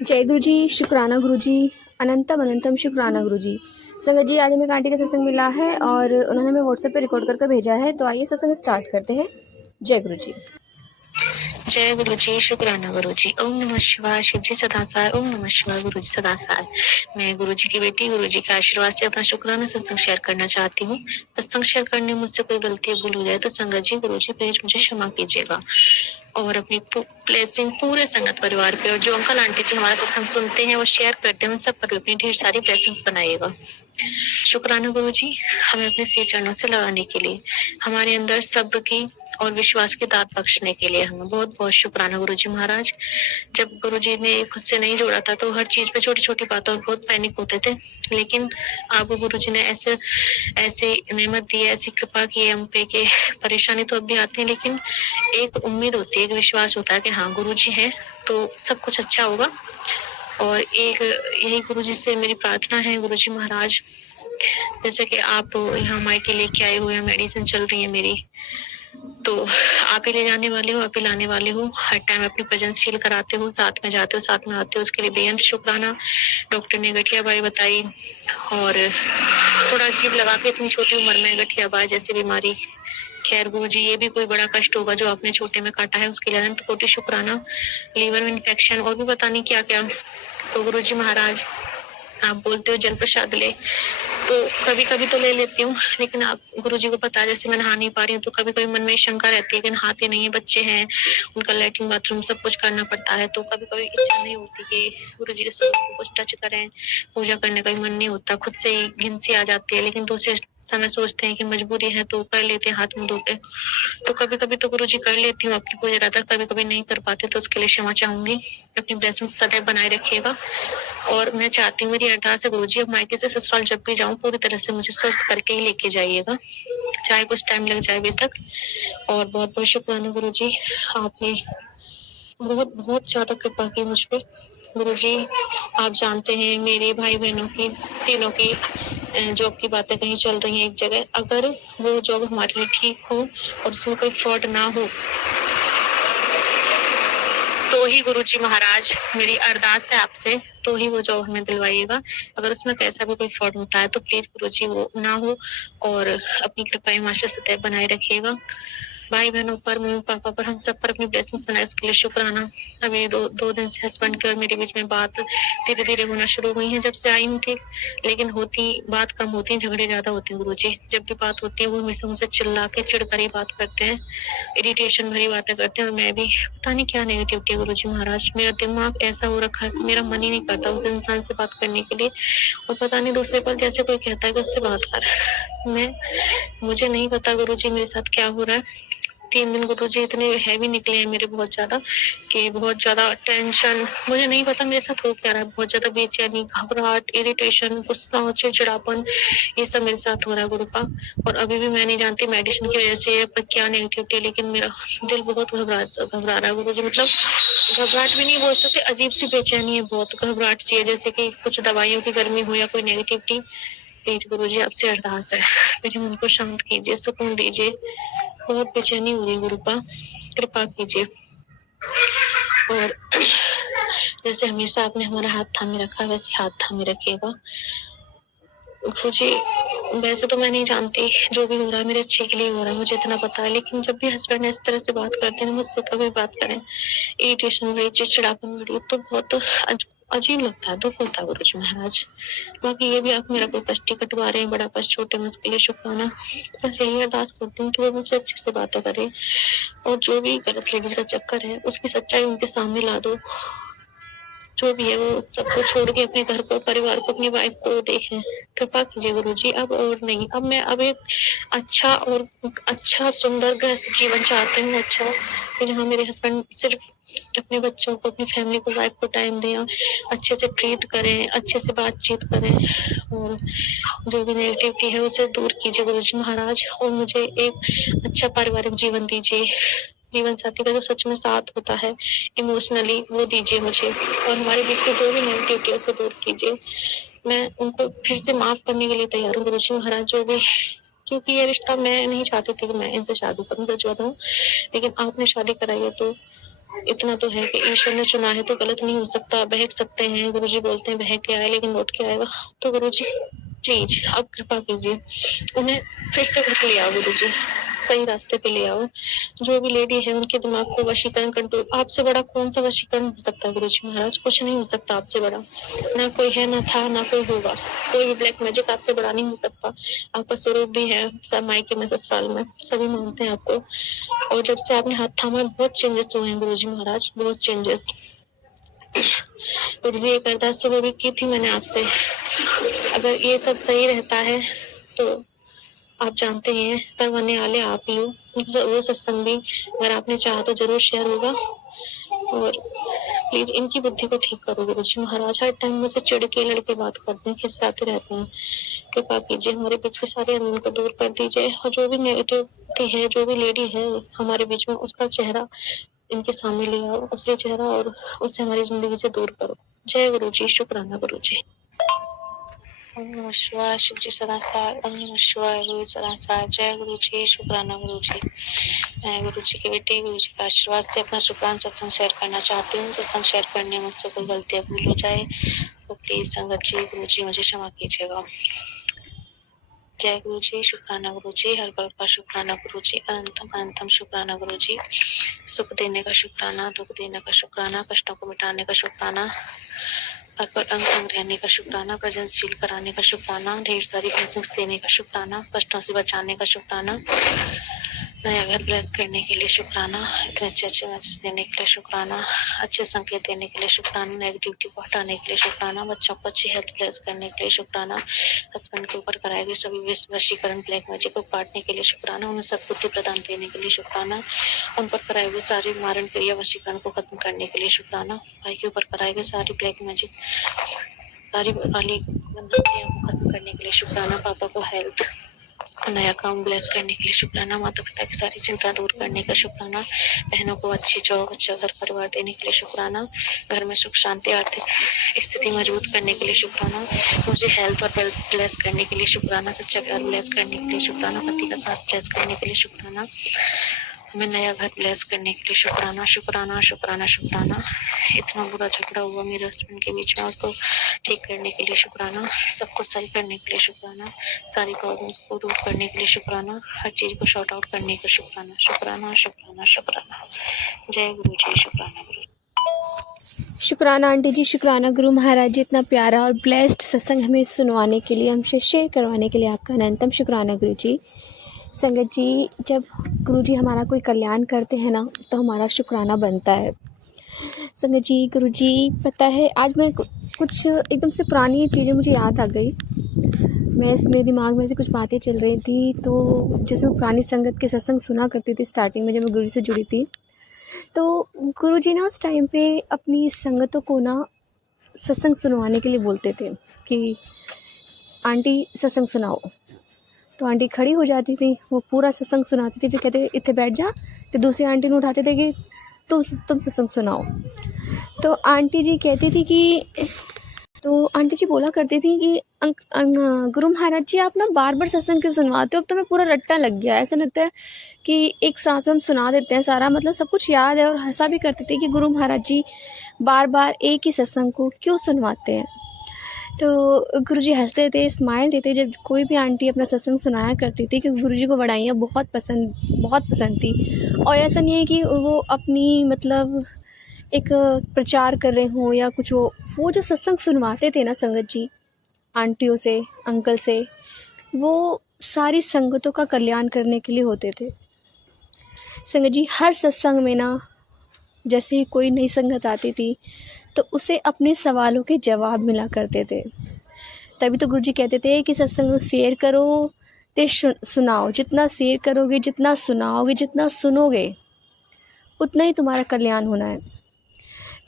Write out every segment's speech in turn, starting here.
जय गुरु जी, शुक्राना गुरु जी, अनंतम अनंतम शुक्राना गुरु जी। संगत जी, आज हमें एक आंटी का सत्संग मिला है और उन्होंने हमें व्हाट्सएप पे रिकॉर्ड कर भेजा है, तो आइए सत्संग स्टार्ट करते हैं। जय गुरु जी। जय गुरु जी, शुक्राना गुरु जी। ओम नमः शिवाय, शिव जी सदासार। ओम नमः शिवाय, गुरु जी सदासार। मैं गुरु जी की बेटी, गुरु जी के आशीर्वाद से अपना शुक्राना सत्संग शेयर करना चाहती हूँ। सत्संग शेयर करने में मुझसे कोई गलती या भूल हो जाए तो संगत जी, गुरु जी प्लीज मुझे क्षमा कीजिएगा और अपनी ब्लेसिंग पूरे संगत परिवार पे और जो अंकल आंटी जी हमारा सत्संग सुनते हैं और शेयर करते हैं उन सब पर अपनी ढेर सारी ब्लेसिंग्स बनाइएगा। शुक्राना गुरु जी, हमें अपने श्री चरणों से लगाने के लिए, हमारे अंदर सब्र की और विश्वास की दात बख्शने के लिए हमें बहुत बहुत शुक्राना गुरु जी महाराज। जब गुरु जी ने खुद से नहीं जोड़ा था तो हर चीज पे छोटी छोटी बातों में बहुत पैनिक होते थे, लेकिन अब गुरु जी ने ऐसे ऐसी नेमत दी है, ऐसी कृपा की है हम पे कि परेशानी तो अब भी आती है, लेकिन एक उम्मीद होती है, एक विश्वास होता है कि हाँ गुरु जी है तो सब कुछ अच्छा होगा। और एक यही गुरु जी से मेरी प्रार्थना है, गुरु जी महाराज जैसे कि आप यहाँ मायके लेके आए हुए हैं, मेडिसिन चल रही है मेरी, तो आप ही ले जाने वाले हो, आप ही लाने वाले हो, हर टाइम अपनी प्रेजेंस फील कराते हो, साथ में जाते हो, साथ में आते हो, उसके लिए बेहद शुक्राना। डॉक्टर ने गठिया बाई बताई और थोड़ा अजीब लगा कि इतनी छोटी उम्र में गठिया बाई जैसी बीमारी। खैर गुरु जी, ये भी कोई बड़ा कष्ट होगा जो आपने छोटे में काटा है, उसके लिए अनंत कोटि शुक्राना। लीवर में इन्फेक्शन और भी पता नहीं क्या क्या। तो गुरु जी महाराज, आप बोलते हो जल प्रसाद ले, तो कभी कभी तो ले लेती हूँ, लेकिन आप गुरु जी को पता है जैसे मैं नहा नहीं पा रही हूँ तो कभी कभी मन में शंका रहती है कि नहाते नहीं है, बच्चे हैं, उनका लैट्रिन बाथरूम सब कुछ करना पड़ता है, तो कभी कभी इच्छा नहीं होती कि गुरु जी के स्वरूप को कुछ टच करें, पूजा करने का भी मन नहीं होता, खुद से ही घिन सी आ जाती है, लेकिन दूसरे समय सोचते हैं कि मजबूरी है तो कर लेते हैं हाथ मुंह धो के। तो कभी कभी तो गुरु जी कर लेती हूँ आपकी पूजा रहता, कभी कभी नहीं कर पाते, तो उसके लिए क्षमा चाहूंगी। अपनी ब्लेसिंग सदैव बनाए रखिएगा। और मैं चाहती हूँ, मेरी अरदास है गुरु जी, अब मायके से ससुराल जब भी जाऊँ पूरी तरह से मुझे स्वस्थ करके ही लेके जाइएगा, चाहे कुछ टाइम लग जाए बेशक। और बहुत बहुत शुक्राना गुरु जी, आपने बहुत बहुत ज्यादा कृपा की मुझ पे। गुरु जी, आप जानते हैं मेरे भाई बहनों की तीनों की जॉब की बातें कहीं चल रही हैं एक जगह, अगर वो जॉब हमारे लिए ठीक हो और उसमें कोई फ्रॉड ना हो तो ही गुरु जी महाराज, मेरी अरदास है आपसे, तो ही वो जॉब हमें दिलवाइएगा। अगर उसमें कैसा भी कोई फ्रॉड होता है तो प्लीज गुरु जी वो ना हो और अपनी कृपा हिमाचल सदैव बनाए रखिएगा। भाई बहनों पर, मम्मी पापा पर, हम सब पर अपनी ब्लेसिंग्स बनाए, उसके लिए शुक्राना। अभी दो दिन से हस्बैंड के और मेरे बीच में बात धीरे धीरे होना शुरू हुई है जब से आई हूँ, ठीक, लेकिन होती बात कम होती है, झगड़े ज्यादा होते हैं गुरु जी। जब भी बात होती है वो हमेशा मुझसे चिल्ला के चिढ़ कर ही बात करते हैं, इरिटेशन भरी बातें करते हैं, और मैं भी पता नहीं क्या नेगेटिविटी है गुरु जी महाराज, मेरा दिमाग ऐसा हो रखा है, मेरा मन ही नहीं करता उस इंसान से बात करने के लिए। और पता नहीं दूसरे पल जैसे कोई कहता है कि उससे बात कर, मुझे नहीं पता गुरु जी मेरे साथ क्या हो रहा है। 3 दिन गुरु जी इतने हैवी निकले हैं मेरे बहुत ज्यादा, कि बहुत ज्यादा टेंशन, मुझे नहीं पता मेरे साथ हो क्या रहा है, बहुत ज्यादा बेचैनी, घबराहट, इरिटेशन, गुस्सा, चिड़चिड़ापन, ये सब मेरे साथ हो रहा है गुरु का। और अभी भी मैं नहीं जानती मेडिसिन की वजह से पर क्या नेगेटिविटी है, लेकिन मेरा दिल बहुत घबरा रहा है गुरु जी, मतलब घबराहट भी नहीं बोल सकते, अजीब सी बेचैनी है, बहुत घबराहट सी है, जैसे कि कुछ दवाइयों की गर्मी हो या कोई नेगेटिविटी। प्लीज गुरु जी आपसे अरदास है, मेरे मन को शांत कीजिए, सुकून दीजिए, बहुत बेचैनी हो रही है गुरुपा, कृपा कीजिए। और जैसे हमेशा आपने हमारा हाथ थामे रखा वैसे हाथ थामे रखिएगा गुरु जी। वैसे तो मैं नहीं जानती, जो भी हो रहा है मेरे अच्छे के लिए हो रहा है, मुझे इतना पता है, लेकिन जब भी हस्बैंड इस तरह से बात करते हैं, मुझसे कभी बात करें, इरिटेशन बढ़ी, चिड़चिड़ापन बढ़ी, तो बहुत अजीब लगता है, दुख होता है गुरु जी महाराज। बाकी ये भी आप मेरा कोई कष्ट कटवा रहे हैं, बड़ा कष्ट छोटे में, उसके लिए शुक्राना। बस यही अरदास करती हूँ कि वो मुझसे अच्छे से बातें करे, और जो भी गलत लेडीज का चक्कर है उसकी सच्चाई उनके सामने ला दो, जो भी है वो सबको छोड़ के अपने घर को, परिवार को, अपनी वाइफ को देखें, कृपा कीजिए गुरु जी। अब और नहीं, अब एक अच्छा और अच्छा सुंदर गृहस्थ जीवन चाहती हूँ, अच्छा, कि जहाँ मेरे हस्बैंड सिर्फ अपने बच्चों को, अपनी फैमिली को, वाइफ को टाइम दें, अच्छे से ट्रीट करें, अच्छे से बातचीत करें, और जो भी नेगेटिविटी है उसे दूर कीजिए गुरु जी महाराज, और मुझे एक अच्छा पारिवारिक जीवन दीजिए, जीवन साथी का जो सच में साथ होता है इमोशनली, वो दीजिए मुझे, और हमारे बीच की जो भी नेगेटिविटी है उसे दूर कीजिए। मैं उनको फिर से माफ करने के लिए तैयार हूँ गुरु जी महाराज, जो भी, क्योंकि ये रिश्ता मैं नहीं चाहती थी कि मैं इनसे शादी करूँ, सच बताऊं, लेकिन आपने शादी कराई है तो इतना तो है कि ईश्वर ने चुना है तो गलत नहीं हो सकता। बहक सकते हैं, गुरुजी बोलते हैं बहक के आए लेकिन लौट के आएगा। तो गुरुजी प्लीज आप कृपा कीजिए, उन्हें फिर से घर ले आओ गुरुजी, सही रास्ते पे ले आओ। जो भी लेडी है उनके दिमाग को वशीकरण कंट्रोल, आपसे बड़ा कौन सा वशीकरण हो सकता है गुरुजी महाराज? कुछ नहीं हो सकता आपसे बड़ा, ना कोई है, ना था, ना कोई होगा। कोई भी ब्लैक मैजिक आपसे बड़ा नहीं हो सकता। आपका स्वरूप भी है सब मायके में, ससुराल में, सभी मानते हैं आपको। और जब से आपने हाथ थामा बहुत चेंजेस हुए हैं गुरुजी महाराज, बहुत चेंजेस। गुरुजी एक अरदास सुबह भी की थी मैंने आपसे, अगर ये सब सही रहता है तो आप जानते ही हैं करवाने वाले आप ही हो। वो सत्संग भी अगर आपने चाहा तो जरूर शेयर होगा। और प्लीज इनकी बुद्धि को ठीक करो गुरुजी महाराज। हर टाइम मुझसे चिढ़ के लड़के बात करते हैं, खिसियाते रहते हैं। कृपा कीजिए हमारे बीच के सारे अनून को दूर कर दीजिए, और जो भी नेगेटिविटी है, जो भी लेडी है हमारे बीच में, उसका चेहरा इनके सामने ले आओ, असली चेहरा, और उसे हमारी जिंदगी से दूर करो। जय गुरुजी, शुक्राना गुरुजी। ओम नमः शिवाय, शिव जी सदा साथ। ओम नमः शिवाय, गुरु सदा साथ। जय गुरु जी, शुक्राना गुरु जी। मैं गुरु जी की बेटी, गुरु जी का आशीर्वाद से अपना शुक्राना सत्संग शेयर करना चाहती हूँ। सत्संग शेयर करने में मुझसे कोई गलतियाँ भूल हो जाए तो प्लीज संगत जी, गुरु जी मुझे क्षमा कीजिएगा। जय गुरु जी, शुक्राना गुरु जी। हर पल का शुक्राना गुरु जी, अनंतम अनंतम शुक्राना गुरु जी। सुख देने का शुक्राना, दुख देने का शुक्राना, कष्टों को मिटाने का शुक्राना, हर पर अंग संग रहने का शुक्राना, प्रेजेंस फील कराने का शुक्राना, ढेर सारी ब्लेसिंग्स देने का शुक्राना, कष्टों से बचाने का शुक्राना, नया घर ब्लेस करने के लिए शुक्राना, इतने अच्छे मैसेज देने के लिए शुक्राना, अच्छे संकेत देने के लिए शुक्राना, नेगेटिविटी को हटाने के लिए शुक्राना, बच्चों को अच्छी हेल्थ ब्लेस करने के लिए शुक्राना, हस्बैंड के ऊपर कराए गए सभी वशीकरण ब्लैक मैजिक को काटने के लिए शुक्राना, उन्हें सद्बुद्धि प्रदान देने के लिए शुक्राना, उन पर कराए हुए सारी मारण क्रिया वशीकरण को खत्म करने के लिए शुक्राना, भाई के ऊपर कराए गए सारी ब्लैक मैजिक, सारी काली बंधन क्रिया को खत्म करने के लिए शुक्राना, पापा को हेल्थ, नया काम ब्लेस करने के लिए शुक्राना, माता पिता की सारी चिंता दूर करने का शुक्राना, बहनों को अच्छी जॉब, अच्छा घर परिवार देने के लिए शुक्राना, घर में सुख शांति, आर्थिक स्थिति मजबूत करने के लिए शुक्राना, मुझे हेल्थ और वेल्थ ब्लेस करने के लिए शुक्राना, सच्चा प्यार ब्लेस करने के लिए शुक्राना, पति का साथ ब्लेस करने के लिए शुक्राना, हमें नया घर ब्लेस करने के लिए शुक्राना, शुक्राना शुक्राना शुक्राना। इतना बुरा झगड़ा हुआ मेरे हस्बैंड के बीच में, उसको ठीक करने के लिए शुक्राना, सबको सही करने के लिए शुक्राना, सारी प्रॉब्लम्स को दूर करने के लिए शुक्राना, हर चीज को शॉर्ट आउट करने का शुक्राना, शुक्राना शुक्राना शुक्राना। जय गुरु जी, शुक्राना गुरु। शुक्राना आंटी जी, शुक्राना गुरु महाराज जी, इतना प्यारा और ब्लेस्ड सत्संग हमें सुनवाने के लिए, हमसे शेयर करवाने के लिए आपका अनंतम शुक्राना गुरु जी। संगत जी, जब गुरु जी हमारा कोई कल्याण करते हैं ना तो हमारा शुक्राना बनता है। संगत जी, गुरु जी पता है आज मैं कुछ एकदम से पुरानी चीज़ें मुझे याद आ गई। मेरे दिमाग में से कुछ बातें चल रही थी, तो जैसे मैं पुरानी संगत के सत्संग सुना करती थी स्टार्टिंग में जब मैं गुरु से जुड़ी थी, तो गुरु जी ना उस टाइम पे अपनी संगतों को ना सत्संग सुनवाने के लिए बोलते थे कि आंटी सत्संग सुनाओ। तो आंटी खड़ी हो जाती थी, वो पूरा सत्संग सुनाती थी, फिर कहते इतने बैठ जा, तो दूसरी आंटी ने उठाते थे कि तुम सत्संग सुनाओ। तो आंटी जी कहती थी कि, तो आंटी जी बोला करती थी कि गुरु महाराज जी आप ना बार बार सत्संग क्यों सुनवाते हो, अब तो मैं पूरा रट्टा लग गया, ऐसा लगता है कि एक सांस में हम सुना देते हैं सारा, मतलब सब कुछ याद है। और हंसा भी करती थी कि गुरु महाराज जी बार बार एक ही सत्संग को क्यों सुनवाते हैं। तो गुरुजी हंसते थे, स्माइल देते जब कोई भी आंटी अपना सत्संग सुनाया करती थी, क्योंकि गुरुजी को बड़ाइयाँ बहुत पसंद थी। और ऐसा नहीं है कि वो अपनी मतलब एक प्रचार कर रहे हों या कुछ वो जो सत्संग सुनवाते थे ना संगत जी आंटियों से, अंकल से, वो सारी संगतों का कल्याण करने के लिए होते थे। संगत जी हर सत्संग में ना जैसे ही कोई नई संगत आती थी तो उसे अपने सवालों के जवाब मिला करते थे। तभी तो गुरुजी कहते थे कि सत्संग शेयर करो ते सुनाओ, जितना शेयर करोगे, जितना सुनाओगे, जितना सुनोगे, उतना ही तुम्हारा कल्याण होना है।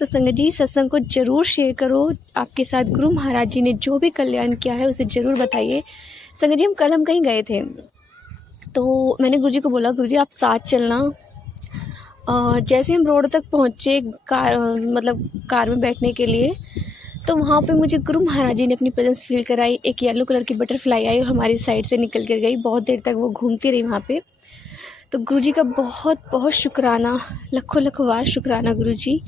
तो संगत जी सत्संग को ज़रूर शेयर करो, आपके साथ गुरु महाराज जी ने जो भी कल्याण किया है उसे ज़रूर बताइए। संगत जी हम कहीं गए थे, तो मैंने गुरुजी को बोला गुरुजी आप साथ चलना। और जैसे हम रोड तक पहुँचे कार में बैठने के लिए, तो वहाँ पे मुझे गुरु महाराज जी ने अपनी प्रेजेंस फील कराई। एक येलो कलर की बटरफ्लाई आई और हमारी साइड से निकल कर गई, बहुत देर तक वो घूमती रही वहाँ पे। तो गुरुजी का बहुत बहुत शुक्राना, लाखों लाखों बार शुक्राना गुरुजी।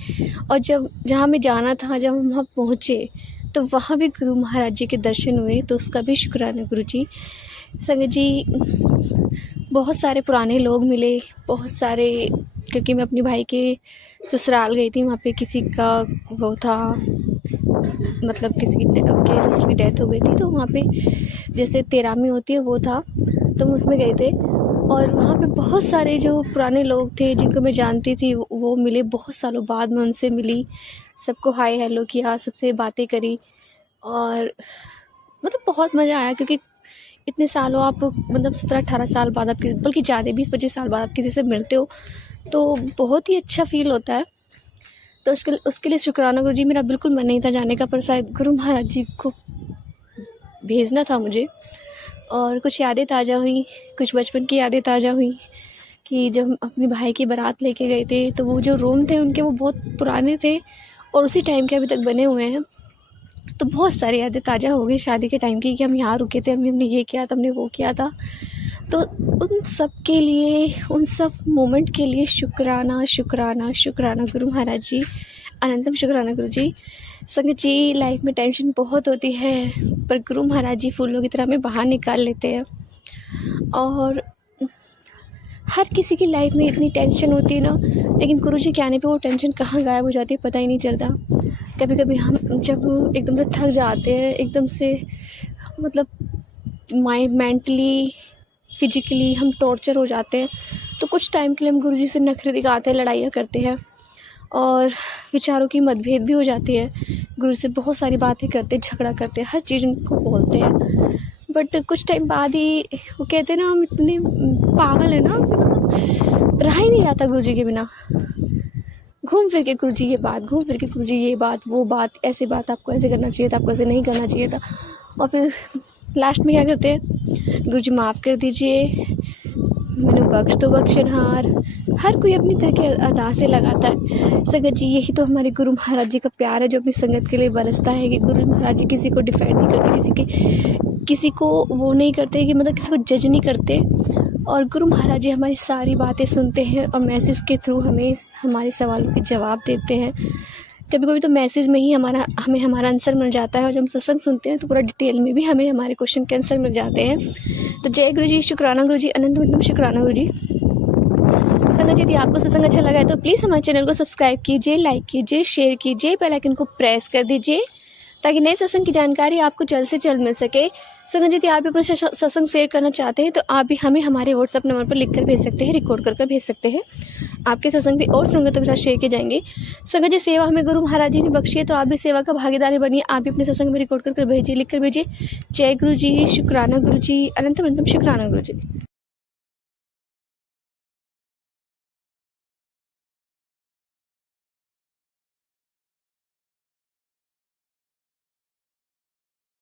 और जब जहाँ हमें जाना था, जब हम वहाँ पहुँचे तो वहाँ भी गुरु महाराज जी के दर्शन हुए, तो उसका भी शुक्राना गुरुजी। संगत जी, बहुत सारे पुराने लोग मिले, बहुत सारे, क्योंकि मैं अपने भाई के ससुराल गई थी, वहाँ पे किसी का वो था, मतलब किसी की उनके ससुर की डेथ हो गई थी, तो वहाँ पे जैसे तेरामी होती है वो था, तो हम उसमें गए थे। और वहाँ पे बहुत सारे जो पुराने लोग थे जिनको मैं जानती थी वो मिले, बहुत सालों बाद मैं उनसे मिली, सबको हाय हेलो किया, सबसे बातें करी, और मतलब बहुत मज़ा आया। क्योंकि इतने सालों आप मतलब 17-18 साल बाद आप, बल्कि ज़्यादा 20-25 साल बाद आप किसी से मिलते हो तो बहुत ही अच्छा फ़ील होता है। तो उसके लिए शुक्राना गुरुजी। मेरा बिल्कुल मन नहीं था जाने का, पर शायद गुरु महाराज जी को भेजना था मुझे। और कुछ यादें ताज़ा हुई, कुछ बचपन की यादें ताज़ा हुई कि जब हम अपने भाई की बारात लेके गए थे, तो वो जो रूम थे उनके वो बहुत पुराने थे और उसी टाइम के अभी तक बने हुए हैं। तो बहुत सारी यादें ताज़ा हो गई शादी के टाइम की, कि हम यहाँ रुके थे, हमने ये किया था, हमने वो किया था। तो उन सब के लिए, उन सब मोमेंट के लिए शुक्राना शुक्राना शुक्राना गुरु महाराज जी, अनंतम शुक्राना गुरु जी। संगत जी, लाइफ में टेंशन बहुत होती है, पर गुरु महाराज जी फूलों की तरह हमें बाहर निकाल लेते हैं। और हर किसी की लाइफ में इतनी टेंशन होती है ना, लेकिन गुरु जी के आने पे वो टेंशन कहाँ गायब हो जाती है पता ही नहीं चलता। कभी कभी हम जब एकदम से थक जाते हैं, एकदम से मतलब मेंटली फिजिकली हम टॉर्चर हो जाते हैं, तो कुछ टाइम के लिए हम गुरु जी से नखरे दिखाते हैं, लड़ाइयाँ करते हैं और विचारों की मतभेद भी हो जाती है। गुरु से बहुत सारी बातें करते हैं, झगड़ा करते हैं, हर चीज़ उनको बोलते हैं, बट कुछ टाइम बाद ही वो कहते हैं ना, हम इतने पागल हैं ना, मतलब रहा ही नहीं जाता गुरु जी के बिना। घूम फिर के गुरु जी ये बात, घूम फिर के गुरु जी ये बात, वो बात, ऐसी बात, आपको ऐसे करना चाहिए था, आपको ऐसे नहीं करना चाहिए था। और फिर लास्ट में क्या करते हैं, गुरु जी माफ़ कर दीजिए, मैंने बख्श दो बख्शनहार। हर कोई अपनी तरह की अदा से लगाता है। संगत जी, यही तो हमारे गुरु महाराज जी का प्यार है जो अपनी संगत के लिए बरसता है, कि गुरु महाराज जी किसी को डिफेंड नहीं करते, किसी को वो नहीं करते, कि मतलब किसी को जज नहीं करते। और गुरु महाराज जी हमारी सारी बातें सुनते हैं और मैसेज के थ्रू हमें हमारे सवालों के जवाब देते हैं। कभी कभी तो मैसेज में ही हमें हमारा आंसर मिल जाता है, और जब हम सत्संग सुनते हैं तो पूरा डिटेल में भी हमें हमारे क्वेश्चन के आंसर मिल जाते हैं। तो जय गुरु जी, शुक्राना गुरु जी, अनंत शुक्राना गुरु जी। संगत जी, यदि आपको सत्संग अच्छा लगा है तो प्लीज़ हमारे चैनल को सब्सक्राइब कीजिए, लाइक कीजिए, शेयर कीजिए, बेल आइकन को प्रेस कर दीजिए, ताकि नए सत्संग की जानकारी आपको जल्द से जल्द मिल सके। संगत जी, यदि आप भी अपना सत्संग शेयर करना चाहते हैं तो आप भी हमें हमारे व्हाट्सएप नंबर पर लिखकर भेज सकते हैं, रिकॉर्ड कर भेज सकते हैं। आपके सत्संग भी और संगतों के साथ शेयर किए जाएंगे। संगत जी, सेवा हमें गुरु महाराज जी ने बख्शी है, तो आप भी सेवा का भागीदारी बनिए, आप भी अपने सत्संग में रिकॉर्ड कर भेजिए, लिख कर भेजिए। जय गुरु जी, शुक्राना गुरु जी, अनंतम शुक्राना गुरु जी।